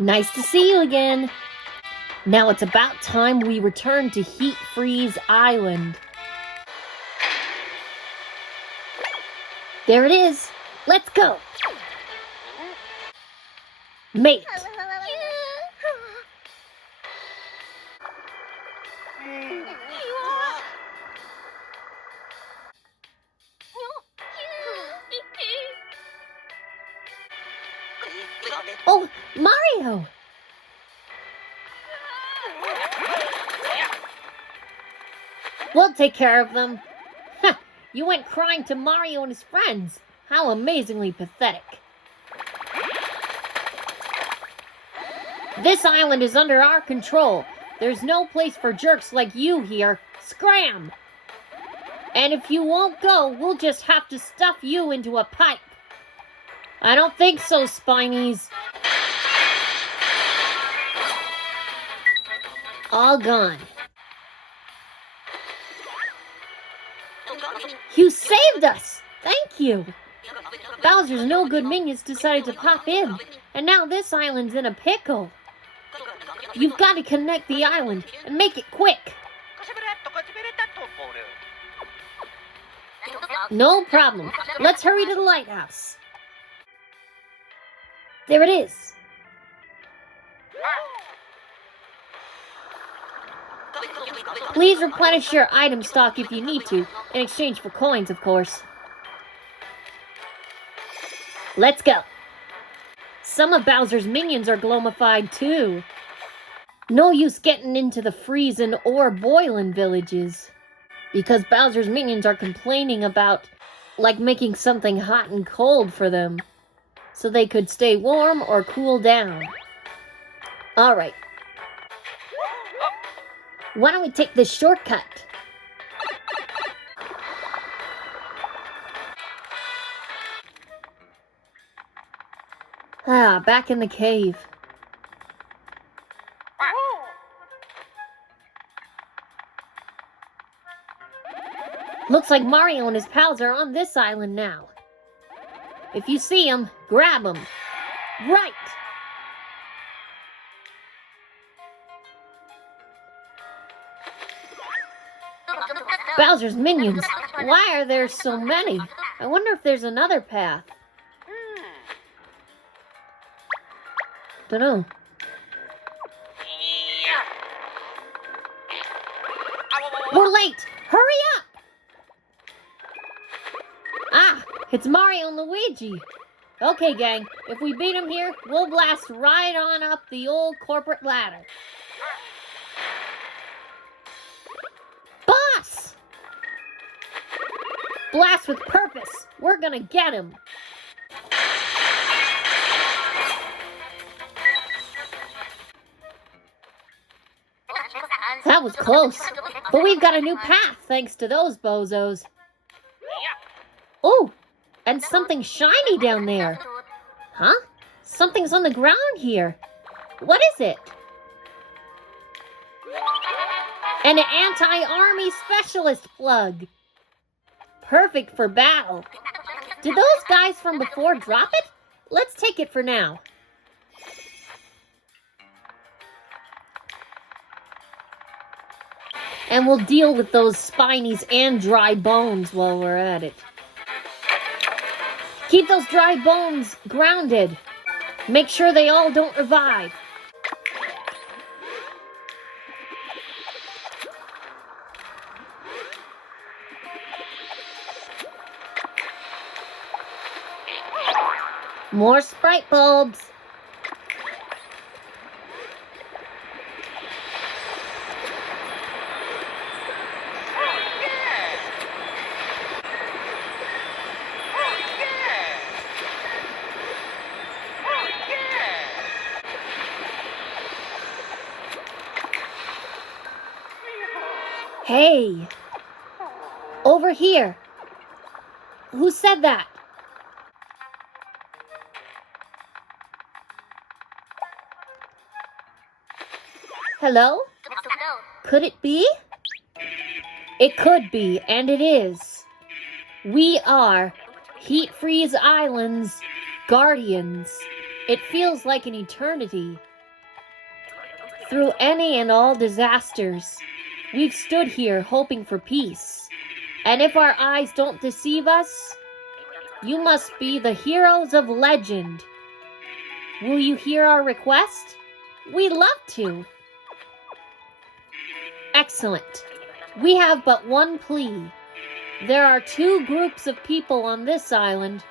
Nice to see you again. Now it's about time we return to Heatfreeze Island. There it is. Let's go. Mate. Oh, Mario! We'll take care of them. You went crying to Mario and his friends. How amazingly pathetic. This island is under our control. There's no place for jerks like you here. Scram! And if you won't go, we'll just have to stuff you into a pipe. I don't think so, Spinies. All gone. You saved us! Thank you! Bowser's no-good minions decided to pop in, and now this island's in a pickle. You've got to connect the island, and make it quick. No problem. Let's hurry to the lighthouse. There it is. Please replenish your item stock if you need to, in exchange for coins, of course. Let's go. Some of Bowser's minions are glomified too. No use getting into the freezing or boiling villages, because Bowser's minions are complaining about, making something hot and cold for them, so they could stay warm or cool down. Alright. Why don't we take this shortcut? Back in the cave. Looks like Mario and his pals are on this island now. If you see them, grab them. Right! Bowser's minions. Why are there so many? I wonder if there's another path. Dunno. We're late! Hurry up! It's Mario and Luigi. Okay, gang. If we beat them here, we'll blast right on up the old corporate ladder. Boss! Blast with purpose. We're gonna get him. That was close. But we've got a new path thanks to those bozos. Oh, and something shiny down there. Huh? Something's on the ground here. What is it? An anti-army specialist plug. Perfect for battle. Did those guys from before drop it? Let's take it for now. And we'll deal with those spinies and dry bones while we're at it. Keep those dry bones grounded. Make sure they all don't revive. More Sprite bulbs. Hey, over here. Who said that? Hello? Could it be? It could be, and it is. We are Heatfreeze Island's guardians. It feels like an eternity, Through any and all disasters, we've stood here hoping for peace. And if our eyes don't deceive us, you must be the heroes of legend. Will you hear our request? We'd love to. Excellent. We have but one plea. There are two groups of people on this island.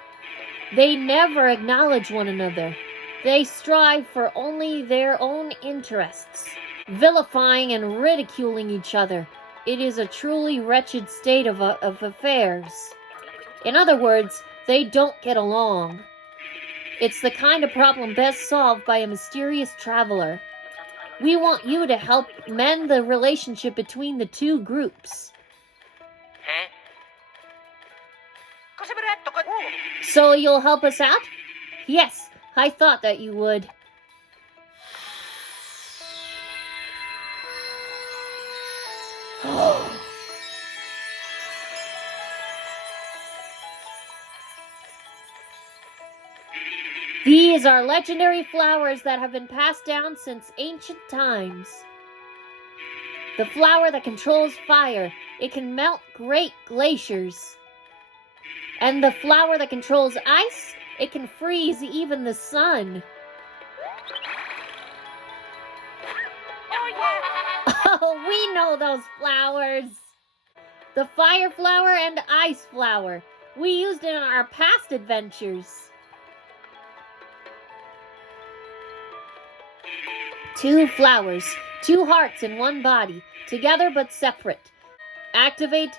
They never acknowledge one another. They strive for only their own interests, vilifying and ridiculing each other. It is a truly wretched state of affairs. In other words, they don't get along. It's the kind of problem best solved by a mysterious traveler. We want you to help mend the relationship between the two groups. So you'll help us out? Yes, I thought that you would. These are legendary flowers that have been passed down since ancient times. The flower that controls fire, it can melt great glaciers. And the flower that controls ice, it can freeze even the sun. Oh, we know those flowers. The fire flower and ice flower. We used it in our past adventures. Two flowers, two hearts in one body, together but separate. Activate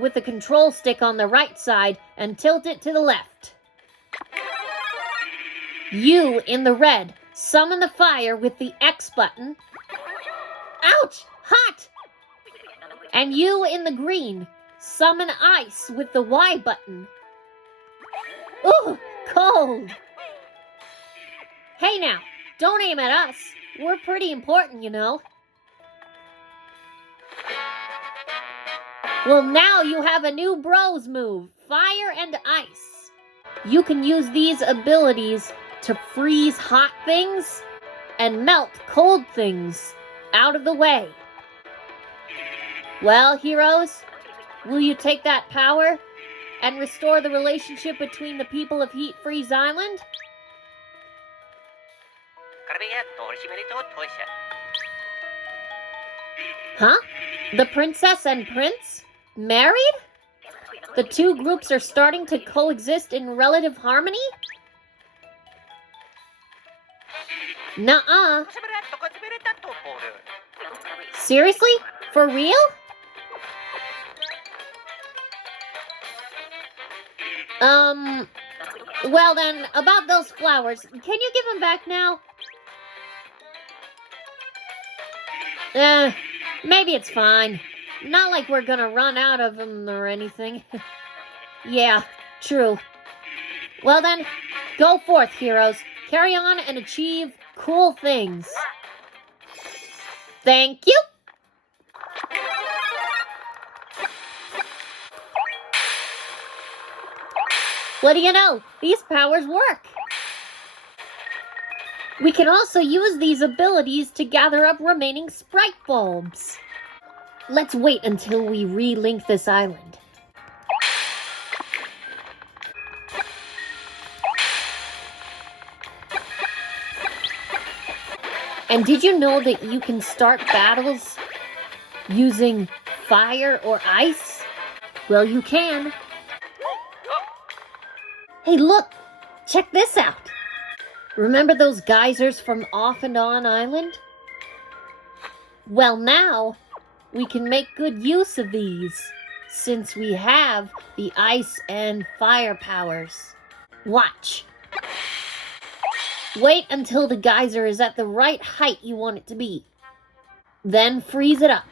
with the control stick on the right side and tilt it to the left. You in the red, summon the fire with the X button. Ouch! Hot! And you in the green, summon ice with the Y button. Ooh, cold! Hey now, don't aim at us. We're pretty important, you know. Well, now you have a new bros move, fire and ice. You can use these abilities to freeze hot things and melt cold things out of the way. Well, heroes, will you take that power and restore the relationship between the people of Heatfreeze Island? Huh? The princess and prince? Married? The two groups are starting to coexist in relative harmony? Nuh-uh. Seriously? For real? Well then, about those flowers, can you give them back now? Maybe it's fine. Not like we're gonna run out of them or anything. Yeah, true. Well then, go forth, heroes. Carry on and achieve cool things. Thank you. What do you know? These powers work. We can also use these abilities to gather up remaining sprite bulbs. Let's wait until we re-link this island. And did you know that you can start battles using fire or ice? Well, you can. Hey, look! Check this out! Remember those geysers from Off and On Island? Well, now we can make good use of these, since we have the ice and fire powers. Watch. Wait until the geyser is at the right height you want it to be. Then freeze it up.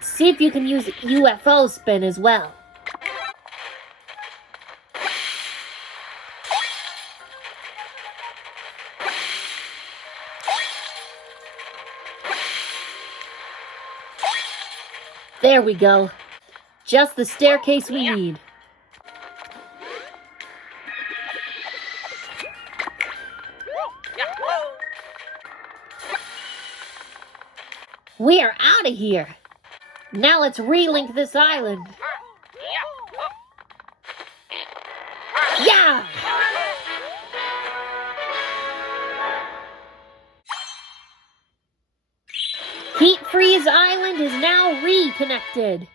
See if you can use UFO spin as well. There we go. Just the staircase we need. We are out of here. Now let's relink this island. Yeah! Heatfreeze Island is now reconnected.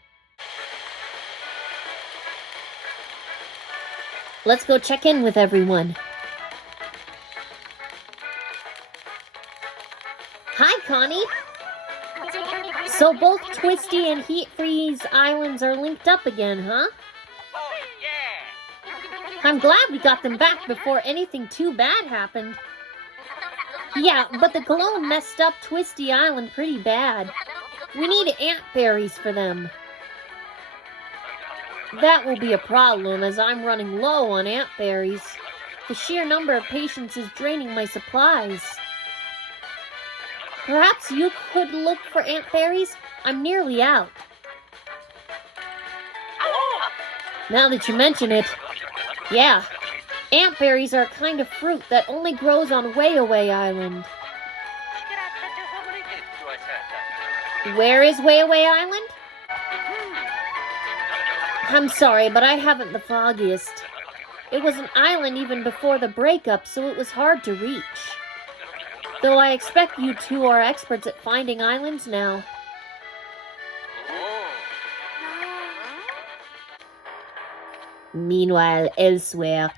Let's go check in with everyone. Hi, Connie. So both Twistee and Heatfreeze Islands are linked up again, huh? Oh, yeah! I'm glad we got them back before anything too bad happened. Yeah, but the glow messed up Twistee Island pretty bad. We need ant berries for them. That will be a problem as I'm running low on ant berries. The sheer number of patients is draining my supplies. Perhaps you could look for ant berries? I'm nearly out. Now that you mention it, yeah, ant berries are a kind of fruit that only grows on Way Island. Where is Way Island? I'm sorry, but I haven't the foggiest. It was an island even before the breakup, so it was hard to reach. Though I expect you two are experts at finding islands now. Meanwhile, elsewhere.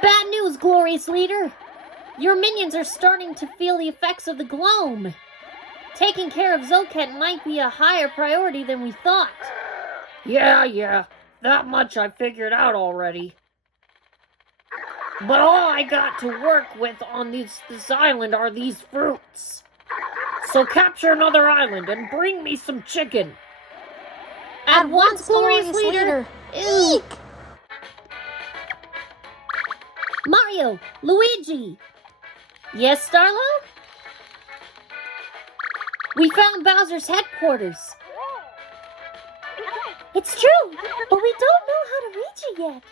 Bad news, glorious leader! Your minions are starting to feel the effects of the gloam. Taking care of Zoket might be a higher priority than we thought. Yeah, that much I figured out already. But all I got to work with on this island are these fruits. So capture another island and bring me some chicken. At once, glorious leader. Eek! Mario, Luigi. Yes, Starlo? We found Bowser's headquarters. It's true, but we don't know how to reach it yet.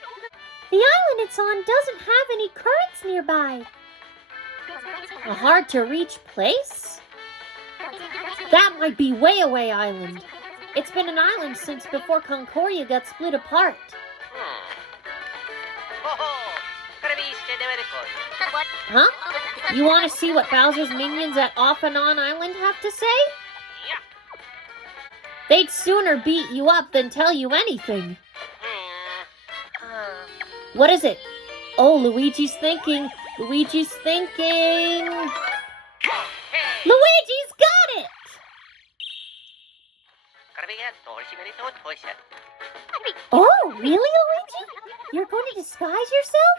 The island it's on doesn't have any currents nearby. A hard-to-reach place? That might be Way Island. It's been an island since before Concordia got split apart. Huh? You want to see what Bowser's minions at Off and On Island have to say? They'd sooner beat you up than tell you anything. What is it? Oh, Luigi's thinking. Luigi's thinking. Luigi's got it! Oh, really, Luigi? You're going to disguise yourself?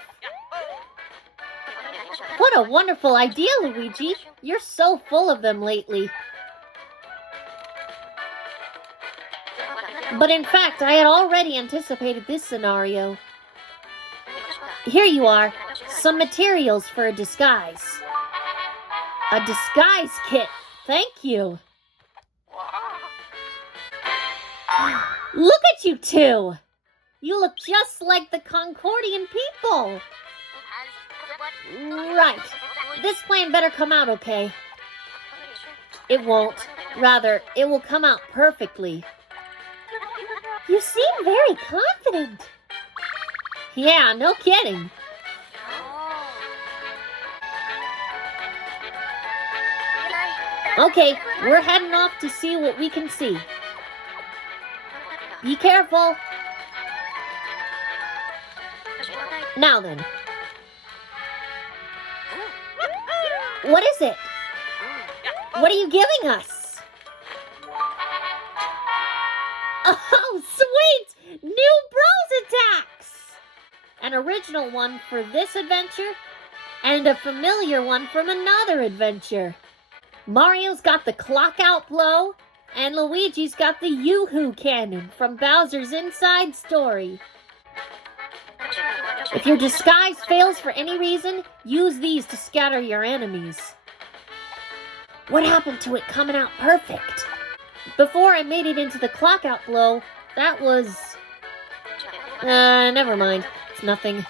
What a wonderful idea, Luigi. You're so full of them lately. But in fact, I had already anticipated this scenario. Here you are, some materials for a disguise. A disguise kit, thank you. Look at you two! You look just like the Concordian people. Right, this plan better come out okay. It won't. Rather, it will come out perfectly. You seem very confident. Yeah, no kidding. Okay, we're heading off to see what we can see. Be careful. Now then. What is it? What are you giving us? Oh, sweet! New Bros Attacks! An original one for this adventure, and a familiar one from another adventure. Mario's got the clock out blow, and Luigi's got the Yoo-Hoo cannon from Bowser's Inside Story. If your disguise fails for any reason, use these to scatter your enemies. What happened to it coming out perfect? Before I made it into the clock out blow, that was... never mind. It's nothing.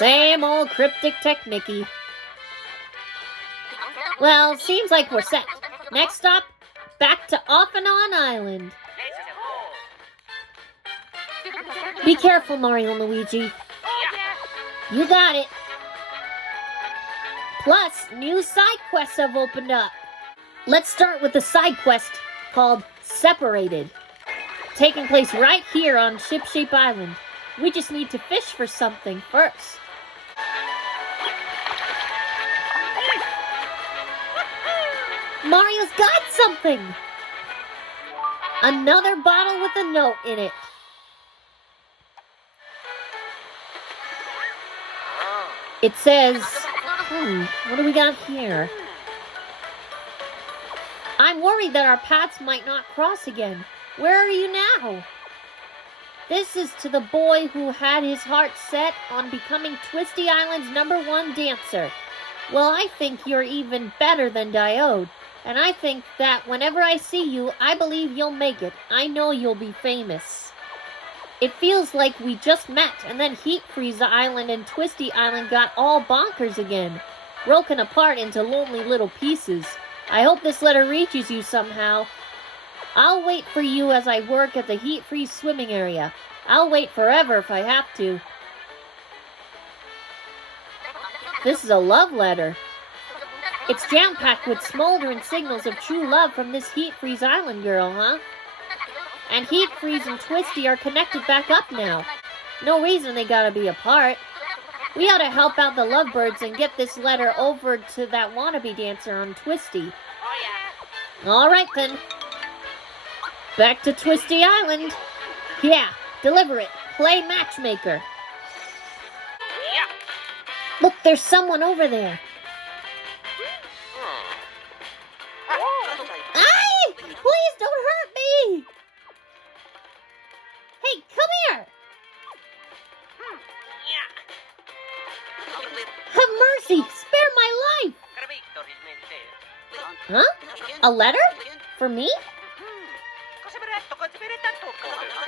Same old cryptic technique. Well, seems like we're set. Next stop, back to Off and On Island. Be careful, Mario and Luigi. You got it. Plus, new side quests have opened up. Let's start with the side quest called Separated, taking place right here on Ship Island. We just need to fish for something first. Mario's got something! Another bottle with a note in it. It says, what do we got here? I'm worried that our paths might not cross again. Where are you now? This is to the boy who had his heart set on becoming Twistee Island's #1 dancer. Well, I think you're even better than Diode. And I think that whenever I see you, I believe you'll make it. I know you'll be famous. It feels like we just met, and then Heatfreeze Island and Twistee Island got all bonkers again, broken apart into lonely little pieces. I hope this letter reaches you somehow. I'll wait for you as I work at the Heatfreeze swimming area. I'll wait forever if I have to. This is a love letter. It's jam-packed with smoldering signals of true love from this Heatfreeze Island girl, huh? And Heatfreeze and Twistee are connected back up now. No reason they gotta be apart. We ought to help out the lovebirds and get this letter over to that wannabe dancer on Twistee. Alright then. Back to Twistee Island. Yeah, deliver it. Play matchmaker. Look, there's someone over there. Aye! Please don't hurt me! Hey, come here! Have mercy! Spare my life! Huh? A letter? For me?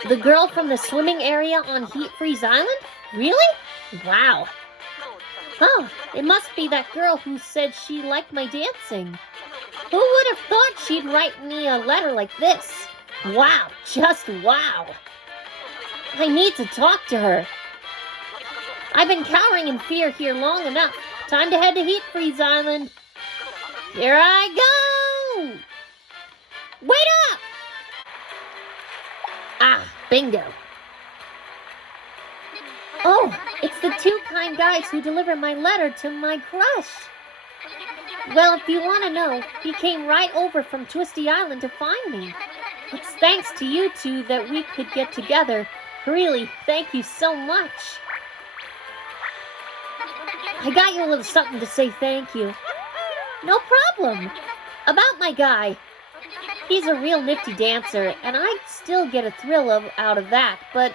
The girl from the swimming area on Heatfreeze Island? Really? Wow. Oh, it must be that girl who said she liked my dancing. Who would have thought she'd write me a letter like this? Wow, just wow. I need to talk to her. I've been cowering in fear here long enough. Time to head to Heatfreeze Island. Here I go! Wait up! Ah, bingo. Oh, it's the two kind guys who delivered my letter to my crush. Well, if you want to know, he came right over from Twistee Island to find me. It's thanks to you two that we could get together. Really, thank you so much. I got you a little something to say thank you. No problem. About my guy. He's a real nifty dancer, and I still get a thrill out of that, but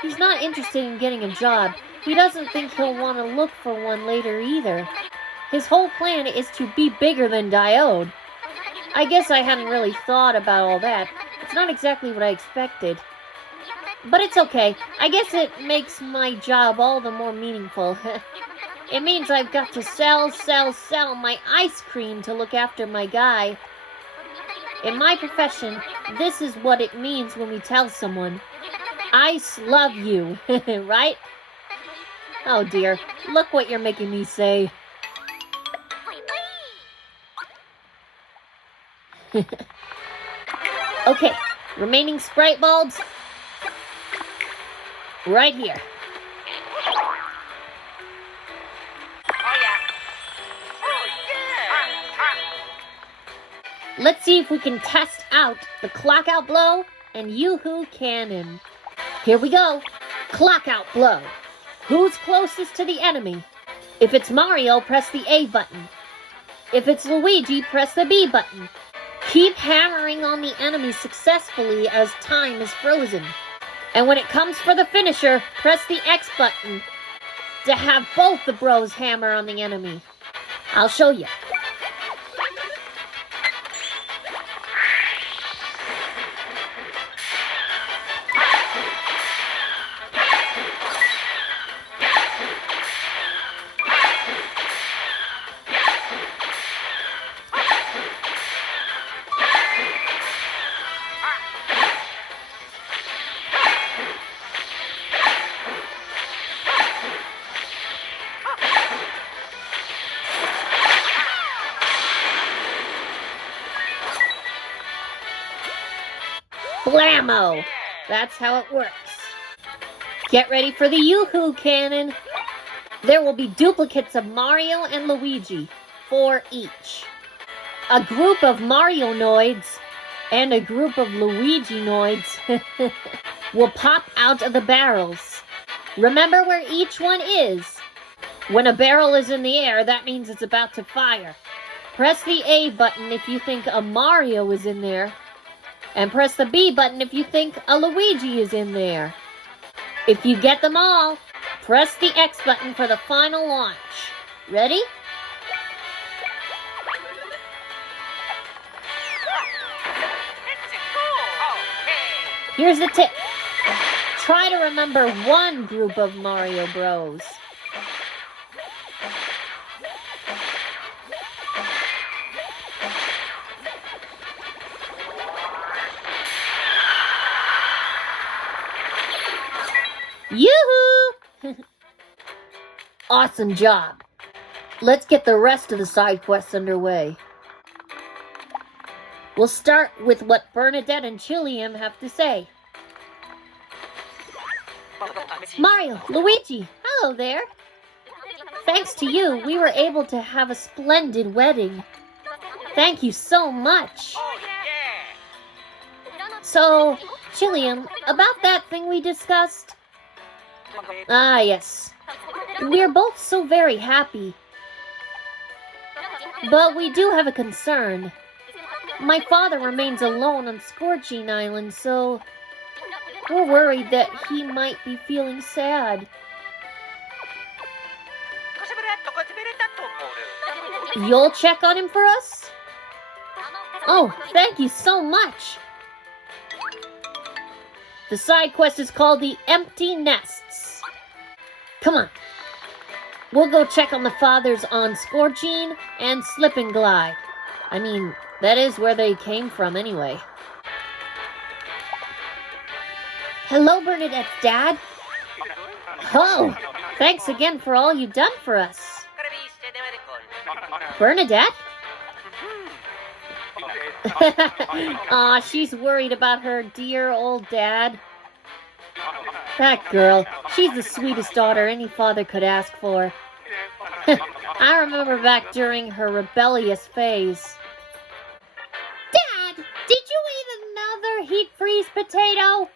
he's not interested in getting a job. He doesn't think he'll want to look for one later either. His whole plan is to be bigger than Diode. I guess I hadn't really thought about all that. It's not exactly what I expected. But it's okay. I guess it makes my job all the more meaningful. It means I've got to sell my ice cream to look after my guy. In my profession, this is what it means when we tell someone, "Ice love you," right? Oh dear, look what you're making me say. Okay, remaining Sprite bulbs, right here. Let's see if we can test out the clock out blow and Yoo-hoo cannon. Here we go. Clock out blow. Who's closest to the enemy? If it's Mario, press the A button. If it's Luigi, press the B button. Keep hammering on the enemy successfully as time is frozen. And when it comes for the finisher, press the X button to have both the bros hammer on the enemy. I'll show you. Blammo! That's how it works. Get ready for the Yoo-Hoo Cannon. There will be duplicates of Mario and Luigi, 4 each. A group of Mario-noids and a group of Luigi-noids will pop out of the barrels. Remember where each one is. When a barrel is in the air, that means it's about to fire. Press the A button if you think a Mario is in there, and press the B button if you think a Luigi is in there. If you get them all, press the X button for the final launch. Ready? Here's the tip. Try to remember one group of Mario Bros. Yoo-hoo! Awesome job. Let's get the rest of the side quests underway. We'll start with what Bernadette and Chilliam have to say. Mario, Luigi, hello there. Thanks to you, we were able to have a splendid wedding. Thank you so much. So, Chilliam, about that thing we discussed? Ah, yes. We're both so very happy. But we do have a concern. My father remains alone on Scorching Island, so we're worried that he might be feeling sad. You'll check on him for us? Oh, thank you so much. The side quest is called the Empty Nests. Come on. We'll go check on the fathers on Scorching and Slip and Glide. I mean, that is where they came from anyway. Hello, Bernadette's dad. Oh, thanks again for all you've done for us. Bernadette? Aw, she's worried about her dear old dad. That girl, she's the sweetest daughter any father could ask for. I remember back during her rebellious phase. Dad, did you eat another Heatfreeze potato?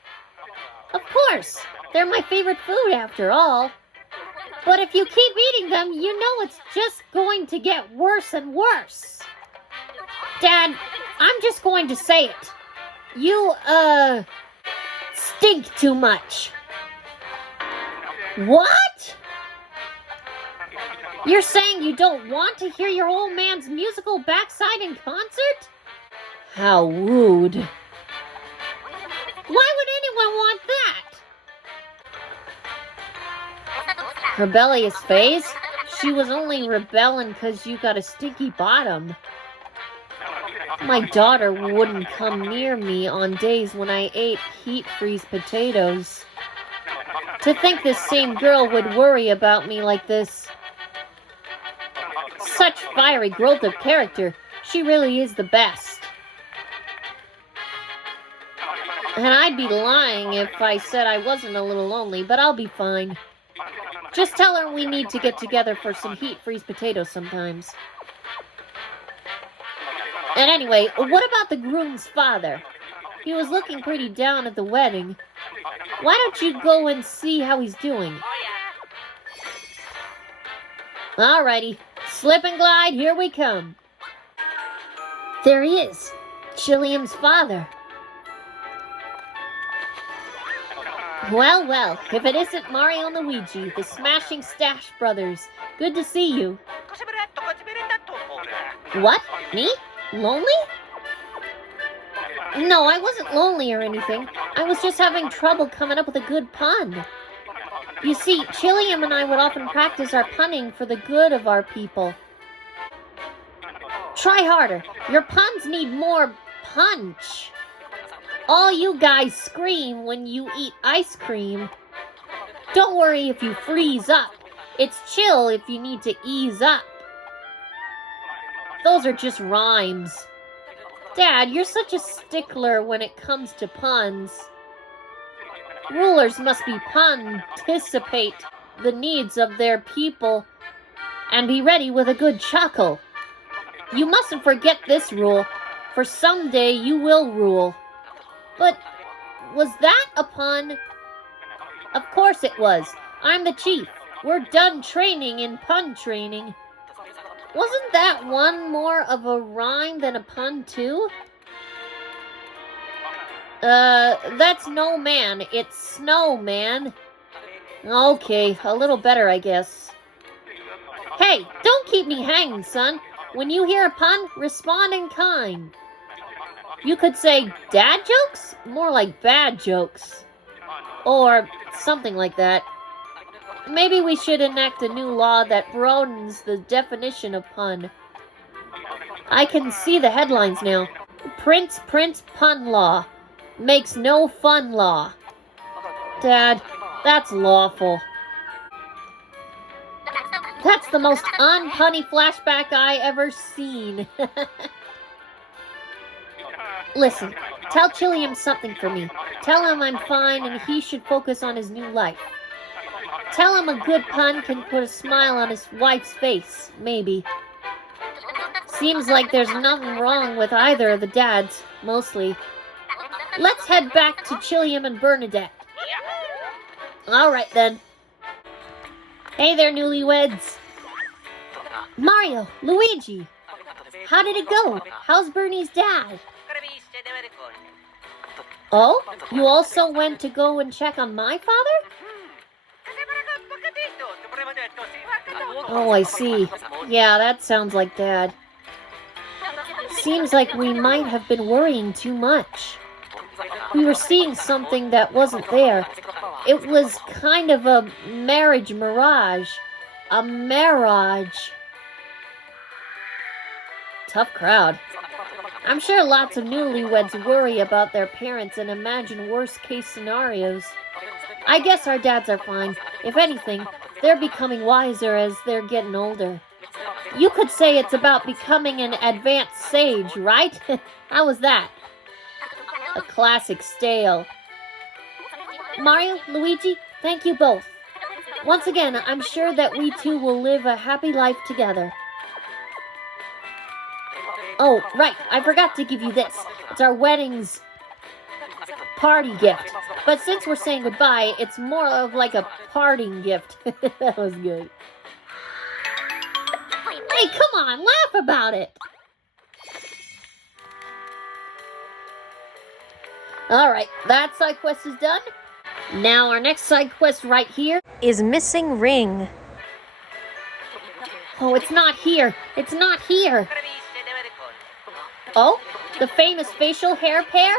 Of course, they're my favorite food after all. But if you keep eating them, you know it's just going to get worse and worse. Dad, I'm just going to say it. You, stink too much. What? You're saying you don't want to hear your old man's musical backside in concert? How rude. Why would anyone want that? Rebellious phase? She was only rebelling because you got a stinky bottom. My daughter wouldn't come near me on days when I ate Heatfreeze potatoes. To think this same girl would worry about me like this. Such fiery growth of character. She really is the best. And I'd be lying if I said I wasn't a little lonely, but I'll be fine. Just tell her we need to get together for some Heatfreeze potatoes sometimes. And anyway, what about the groom's father? He was looking pretty down at the wedding. Why don't you go and see how he's doing? Alrighty, Slip and Glide, here we come. There he is, Chilliam's father. Well, well, if it isn't Mario and Luigi, the Smashing Stash Brothers. Good to see you. What? Me? Lonely? No, I wasn't lonely or anything. I was just having trouble coming up with a good pun. You see, Chilliam and I would often practice our punning for the good of our people. Try harder. Your puns need more punch. All you guys scream when you eat ice cream. Don't worry if you freeze up. It's chill if you need to ease up. Those are just rhymes. Dad, you're such a stickler when it comes to puns. Rulers must be anticipate the needs of their people and be ready with a good chuckle. You mustn't forget this rule, for someday you will rule. But was that a pun? Of course it was. I'm the chief. We're done training in pun training. Wasn't that one more of a rhyme than a pun, too? That's no man. It's snowman. Okay, a little better, I guess. Hey, don't keep me hanging, son. When you hear a pun, respond in kind. You could say dad jokes? More like bad jokes. Or something like that. Maybe we should enact a new law that broadens the definition of pun. I can see the headlines now. Prince Pun Law. Makes no fun law. Dad, that's lawful. That's the most unpunny flashback I ever seen. Listen, tell Chilliam something for me. Tell him I'm fine and he should focus on his new life. Tell him a good pun can put a smile on his wife's face, maybe. Seems like there's nothing wrong with either of the dads, mostly. Let's head back to Chilliam and Bernadette. Alright then. Hey there, newlyweds. Mario, Luigi. How did it go? How's Bernie's dad? Oh? You also went to go and check on my father? Oh, I see. Yeah, that sounds like Dad. Seems like we might have been worrying too much. We were seeing something that wasn't there. It was kind of a marriage mirage. A mirage. Tough crowd. I'm sure lots of newlyweds worry about their parents and imagine worst-case scenarios. I guess our dads are fine. If anything, they're becoming wiser as they're getting older. You could say it's about becoming an advanced sage, right? How was that? A classic stale. Mario, Luigi, thank you both. Once again, I'm sure that we two will live a happy life together. Oh, right, I forgot to give you this. It's our wedding's party gift. But since we're saying goodbye, it's more of like a parting gift. That was good. Hey, come on, laugh about it. Alright, that side quest is done. Now our next side quest right here is missing ring. Oh, it's not here. It's not here. Oh, the famous facial hair pair?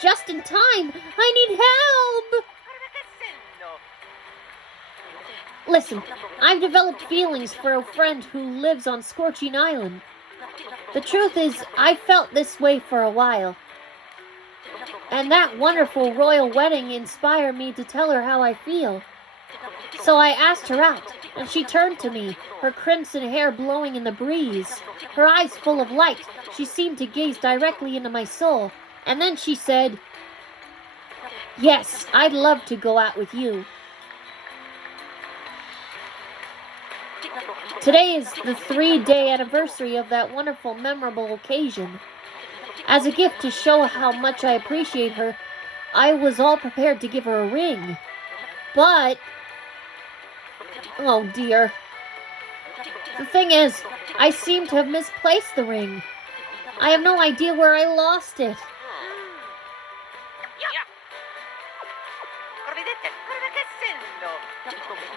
Just in time. I need help. Listen, I've developed feelings for a friend who lives on Scorching Island. The truth is, I've felt this way for a while. And that wonderful royal wedding inspired me to tell her how I feel. So I asked her out, and she turned to me, her crimson hair blowing in the breeze. Her eyes full of light, she seemed to gaze directly into my soul. And then she said, "Yes, I'd love to go out with you." Today is the 3-day anniversary of that wonderful, memorable occasion. As a gift to show how much I appreciate her, I was all prepared to give her a ring. But, oh dear. The thing is, I seem to have misplaced the ring. I have no idea where I lost it.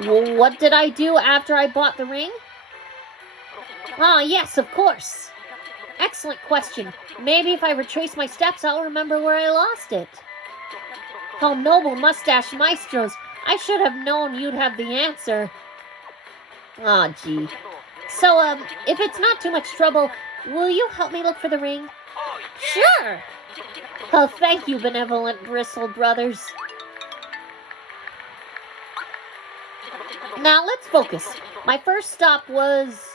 Well, what did I do after I bought the ring? Ah, yes, of course. Excellent question. Maybe if I retrace my steps, I'll remember where I lost it. Oh, noble mustache maestros, I should have known you'd have the answer. Aw, gee. So, if it's not too much trouble, will you help me look for the ring? Sure! Oh, thank you, benevolent Bristle brothers. Now, let's focus. My first stop was...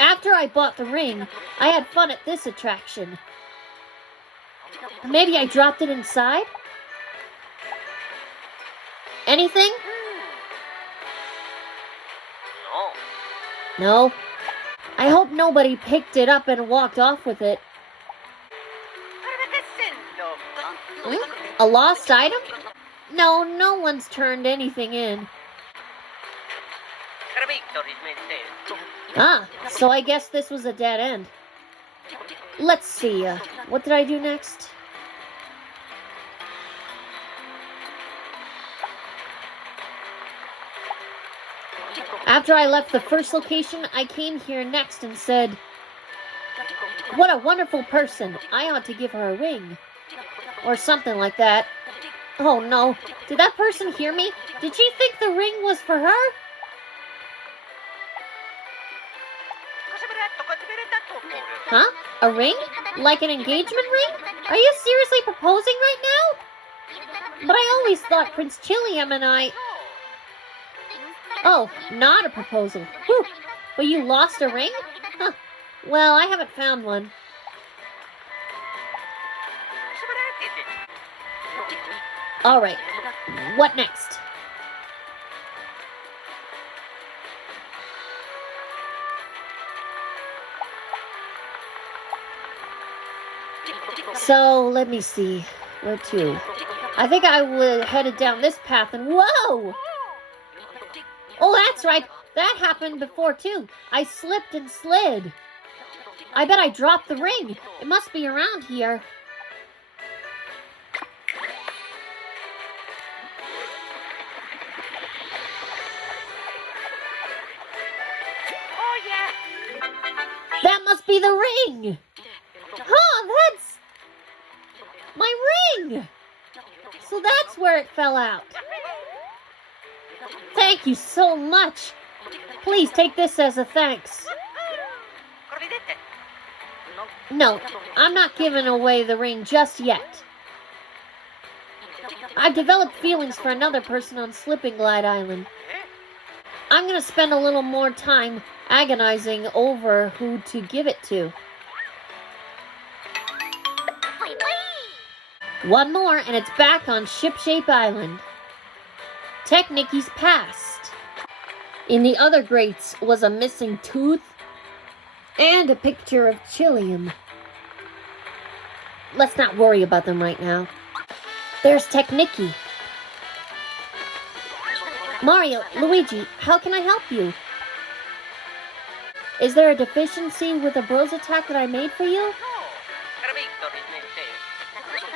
After I bought the ring, I had fun at this attraction. Maybe I dropped it inside? Anything? No. I hope nobody picked it up and walked off with it. A lost item? No, no one's turned anything in. Ah, so I guess this was a dead end. Let's see, what did I do next? After I left the first location, I came here next and said, "What a wonderful person. I ought to give her a ring." Or something like that. Oh no, did that person hear me? Did she think the ring was for her? Huh? A ring? Like an engagement ring? Are you seriously proposing right now? But I always thought Prince Chilliam and I... Oh, not a proposal. Whew. But you lost a ring? Huh. Well, I haven't found one. Alright, what next? So, let me see. Where to? I think I was headed down this path and... Whoa! Oh, that's right. That happened before, too. I slipped and slid. I bet I dropped the ring. It must be around here. That must be the ring! Huh, that's... my ring! So that's where it fell out. Thank you so much. Please take this as a thanks. No, I'm not giving away the ring just yet. I've developed feelings for another person on Slipping Glide Island. I'm gonna spend a little more time agonizing over who to give it to. One more and it's back on Shipshape Island. Technicky's past. In the other grates was a missing tooth and a picture of Chilliam. Let's not worry about them right now. There's Technicky. Mario, Luigi, how can I help you? Is there a deficiency with a bros attack that I made for you?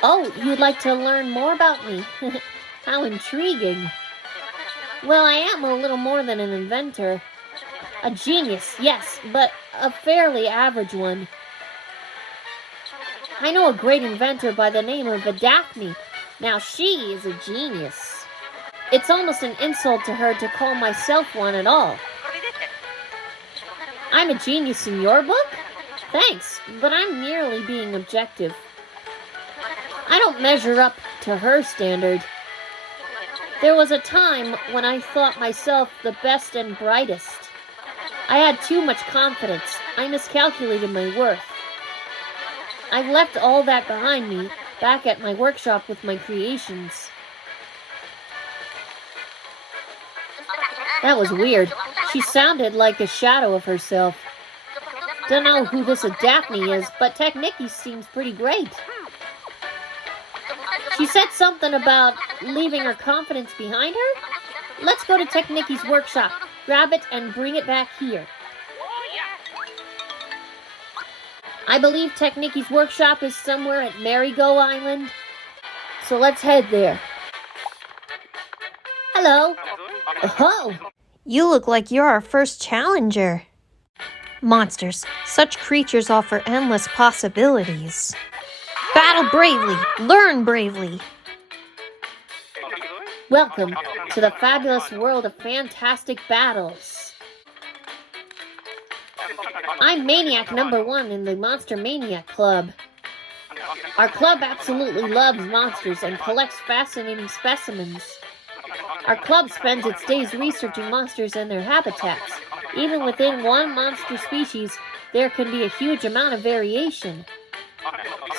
Oh, you'd like to learn more about me? How intriguing. Well, I am a little more than an inventor. A genius, yes, but a fairly average one. I know a great inventor by the name of Daphne. Now she is a genius. It's almost an insult to her to call myself one at all. I'm a genius in your book? Thanks, but I'm merely being objective. I don't measure up to her standard. There was a time when I thought myself the best and brightest. I had too much confidence. I miscalculated my worth. I've left all that behind me, back at my workshop with my creations. That was weird. She sounded like a shadow of herself. Don't know who this Daphne is, but Technicky seems pretty great. She said something about leaving her confidence behind her? Let's go to Technicky's workshop, grab it, and bring it back here. I believe Technicky's workshop is somewhere at Merry-Go Island. So let's head there. Hello. Oh, you look like you're our first challenger. Monsters. Such creatures offer endless possibilities. Battle bravely. Learn bravely. Welcome to the fabulous world of fantastic battles. I'm Maniac #1 in the Monster Maniac Club. Our club absolutely loves monsters and collects fascinating specimens. Our club spends its days researching monsters and their habitats. Even within one monster species, there can be a huge amount of variation.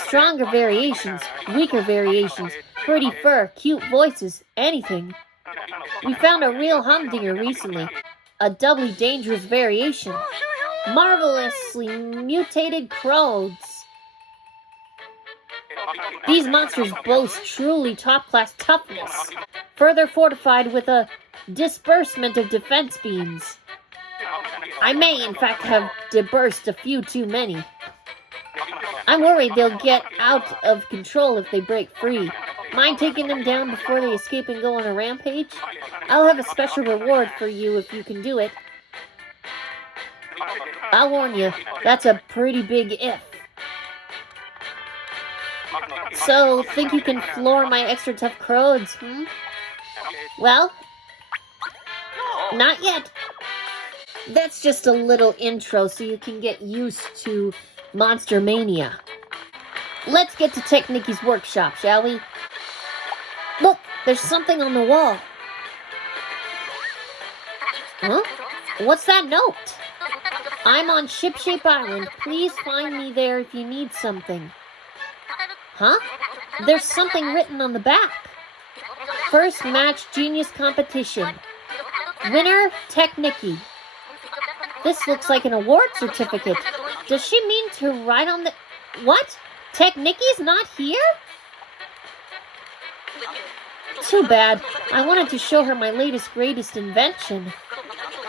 Stronger variations, weaker variations, pretty fur, cute voices, anything. We found a real humdinger recently, a doubly dangerous variation. Marvelously mutated crows. These monsters boast truly top-class toughness, further fortified with a disbursement of defense beams. I may, in fact, have disbursed a few too many. I'm worried they'll get out of control if they break free. Mind taking them down before they escape and go on a rampage? I'll have a special reward for you if you can do it. I'll warn you, that's a pretty big if. So, think you can floor my extra tough crows, Well, not yet. That's just a little intro so you can get used to Monster Mania. Let's get to Technicky's workshop, shall we? Look, there's something on the wall. Huh? What's that note? I'm on Ship Island. Please find me there if you need something. Huh? There's something written on the back. First match genius competition. Winner, Technicky. This looks like an award certificate. Does she mean to write on the... What? Technicky's not here? Too bad. I wanted to show her my latest, greatest invention.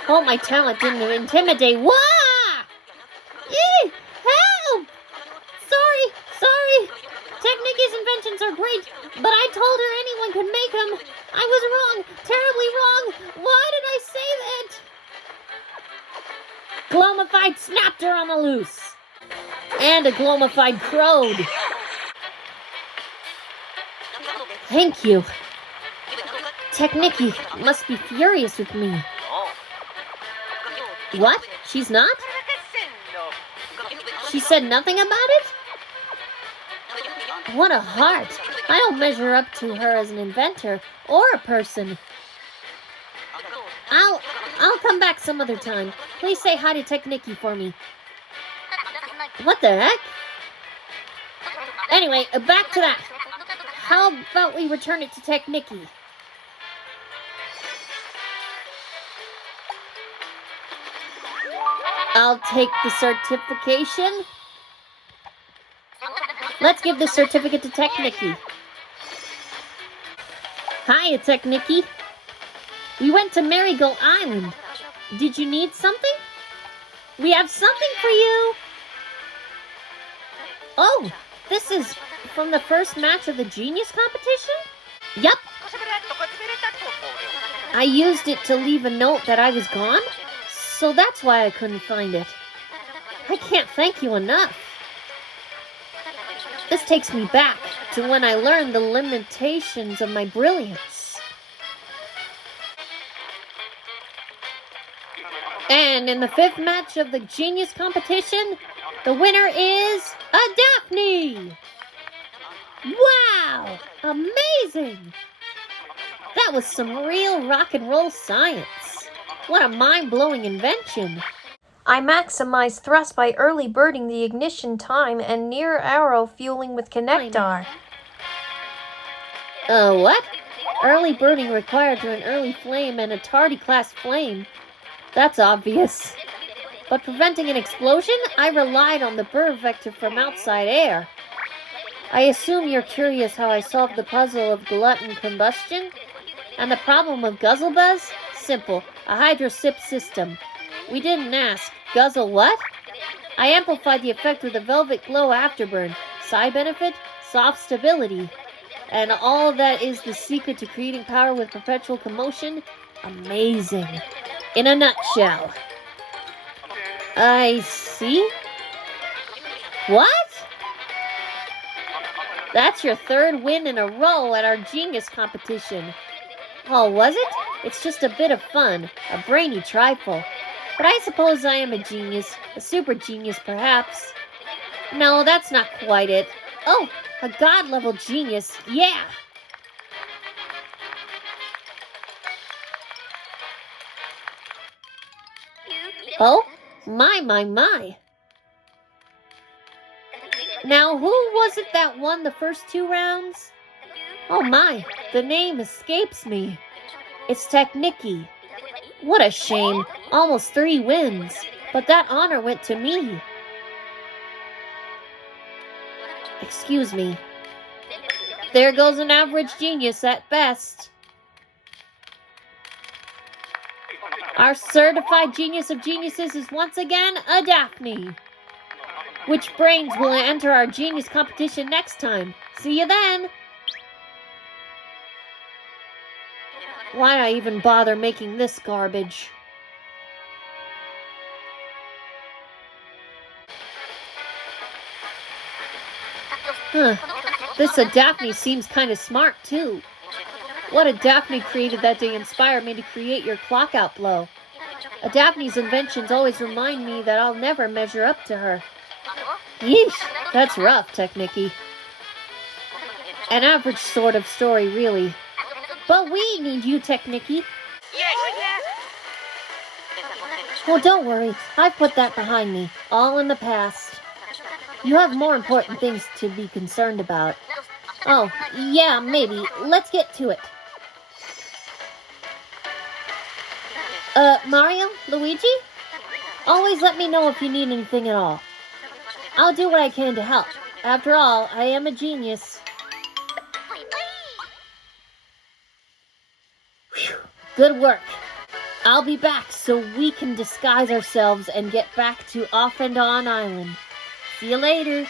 Hope my talent didn't intimidate... Wah! Eee! Help! Sorry. Technicky's inventions are great, but I told her anyone could make them. I was wrong. Terribly wrong. Why did I say that? Glomified snapped her on the loose. And a glomified crowed. Thank you. Technicky must be furious with me. What? She's not? She said nothing about it? What a heart. I don't measure up to her as an inventor or a person. I'll come back some other time. Please say hi to Technicky for me. What the heck? Anyway, back to that. How about we return it to Technicky? I'll take the certification. Let's give the certificate to Technicky. Hiya, Technicky. We went to Marigold Island. Did you need something? We have something for you. Oh, this is from the first match of the Genius competition? Yup. I used it to leave a note that I was gone, so that's why I couldn't find it. I can't thank you enough. This takes me back to when I learned the limitations of my brilliance. And in the fifth match of the Genius competition, the winner is a Daphne! Wow! Amazing! That was some real rock and roll science. What a mind-blowing invention. I maximize thrust by early birding the ignition time and near arrow fueling with connector. What? Early birding required to an early flame and a tardy class flame. That's obvious. But preventing an explosion, I relied on the burr vector from outside air. I assume you're curious how I solved the puzzle of glutton combustion? And the problem of guzzle buzz? Simple, a hydrosip system. We didn't ask. Guzzle what? I amplified the effect with a velvet glow afterburn. Side benefit? Soft stability. And all that is the secret to creating power with perpetual commotion? Amazing. In a nutshell. I see. What? That's your third win in a row at our Genius competition. Oh, was it? It's just a bit of fun. A brainy trifle. But I suppose I am a genius. A super genius, perhaps. No, that's not quite it. Oh, a god-level genius. Yeah! Oh, my. Now, who was it that won the first 2 rounds? Oh my, the name escapes me. It's Technicky. What a shame. Almost 3 wins. But that honor went to me. Excuse me. There goes an average genius at best. Our certified genius of geniuses is once again a Daphne. Which brains will enter our genius competition next time? See you then! Why'd I even bother making this garbage? This Daphne seems kind of smart, too. What a Daphne created that day inspired me to create your clock-out blow. A Daphne's inventions always remind me that I'll never measure up to her. Yeesh, that's rough, Technicky. An average sort of story, really. But we need you, Technicky. Oh, don't worry. I've put that behind me. All in the past. You have more important things to be concerned about. Oh, yeah, maybe. Let's get to it. Mario? Luigi? Always let me know if you need anything at all. I'll do what I can to help. After all, I am a genius. Whew. Good work. I'll be back so we can disguise ourselves and get back to Off and On Island. See you later.